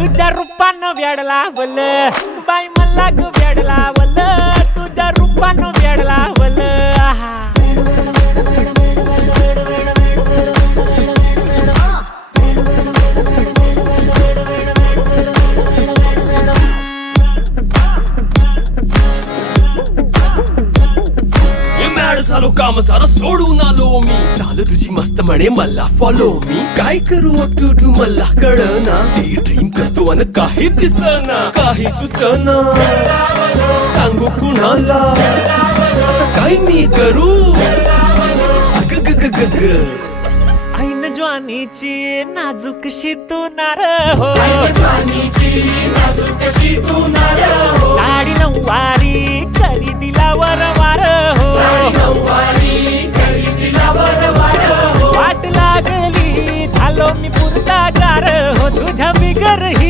तुझ्या रूपानं वेडला वल बाई मला ग वेडला वल तुझ्या रूपानं वेडला वल आहा झालो काम सारा सोडून आलो मी झालं तुझी मस्त म्हणे मला फॉलो मी काय करू टू मला कळना ती ड्रीम करतो आणि काही दिसना काही सुचना सांगू कुणाला आता काय मी करू अग ग ग ग ग ऐन ज्वानीची नाजूक शी तू नार हो